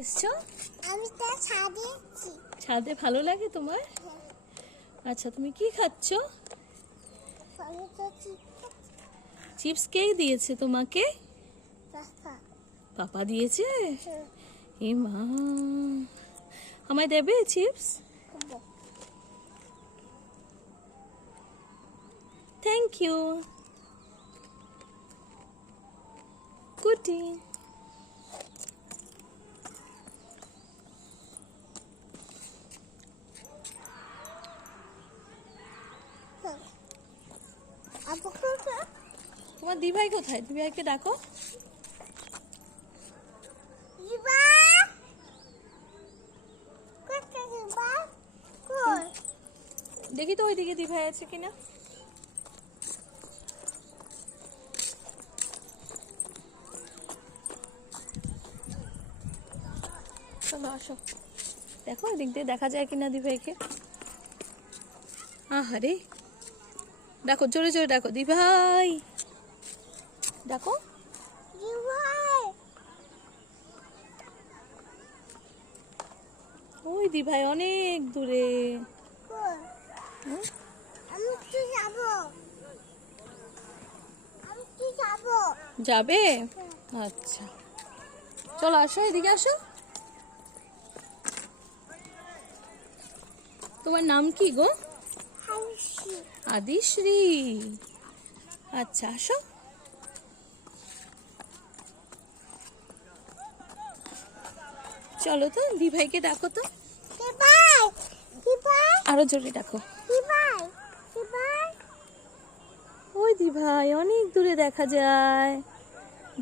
এসছো? আমি তো ছাদে আছি। ছাদে ভালো লাগে তোমার? আচ্ছা, তুমি কি খাচ্ছো? আমি তো চিপস কে দিয়েছে তোমাকে? রাস্তা। পাপা দিয়েছে? এ মা, আমায় দেবে চিপস? থ্যাংক ইউ কুটি। তোমার দিভাই কোথায়? দিভাইকে ডাকো। দেখি তো ওইদিকে দিভাই আছে কিনা। চলো আসো, দেখো ওই দিক দিয়ে দেখা যায় কিনা দিভাইকে। আহারে, ডাকো, জোরে জোরে ডাকো, দিভাই ডাকো। ওই দিভাই অনেক দূরে। যাবে? আচ্ছা, চলো আসো, এদিকে আসো। তোমার নাম কি গো? আদিশ্রী। আচ্ছা, আসো। চলো তো, দিভাইকে ডাকো তো। আরো জোরে ডাকো। ওই দিভাই অনেক দূরে দেখা যায়।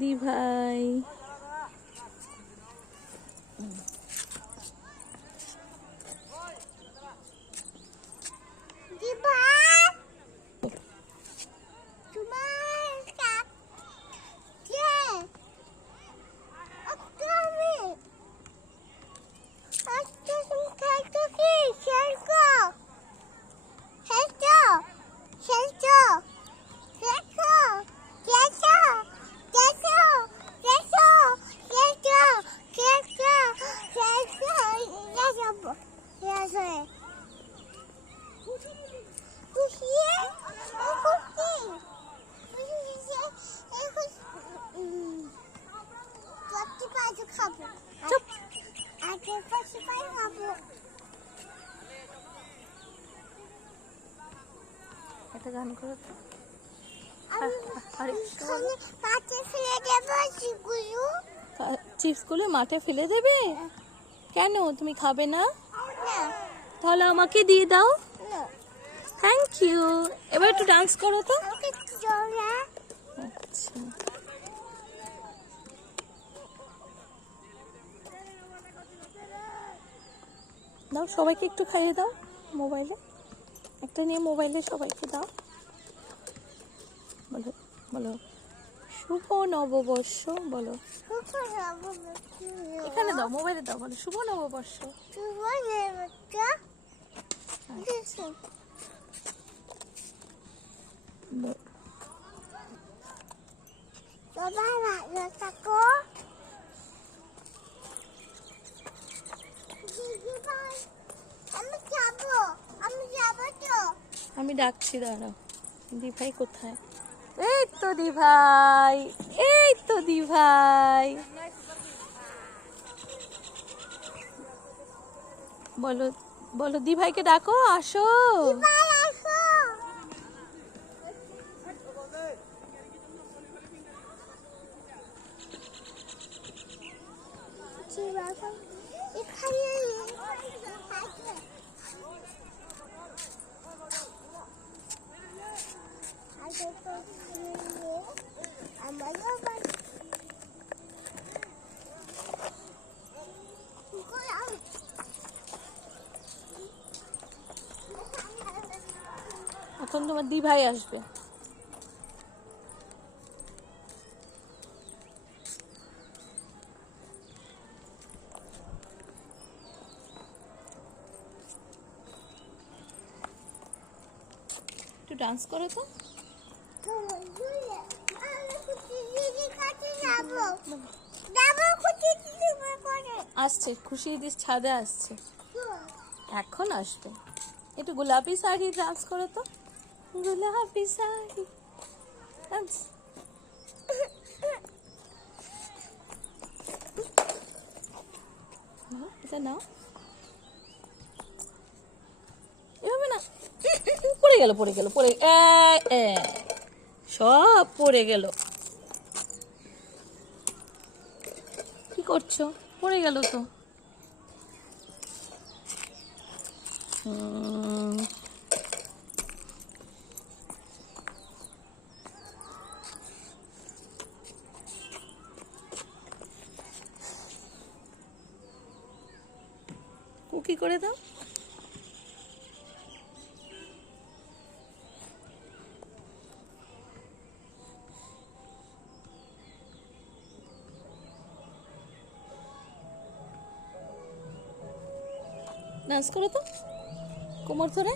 দিভাই, চুপ। একটা গান করো তো। চিপস গুলো মাঠে ফেলে দেবে? কেন, তুমি খাবে না? তাহলে আমাকে দিয়ে দাও। Thank you. এবার একটু ডান্স করো তো। আচ্ছা, দাও, সবাইকে একটু খাইয়ে দাও। মোবাইলে একটা নিয়ে মোবাইলে সবাইকে দাও। বলো বলো, শুভ নববর্ষ বলো। এখানে দাও, মোবাইলে দাও, বলো শুভ নববর্ষ। আমি ডাকছি, দাঁড়াও। দিভাই কোথায়? এই তো দিভাই, এই তো দিভাই। বলো বলো, দিভাইকে ডাকো, আসো। এখন তোমার দিভাই আসবে। একটু ডান্স করো তো। ডাবল খুঁটি দিতে করে আসছে, খুশি দিস ছাদে আসছে, এখন আসবে। একটু গোলাপি শাড়ি ডান্স করো তো, গোলাপি শাড়ি ডান্স। এটা নাও, এভাবে না, পড়ে গেল পড়ে গেল পড়ে, সব পড়ে গেল। কি করছো? পড়ে গেল তো। কুকি করে দাও। ডান্স করো তো, কোমর ধরে,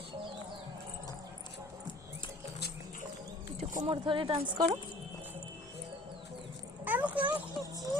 একটু কোমর ধরে ডান্স করো। আমি করে খুঁজি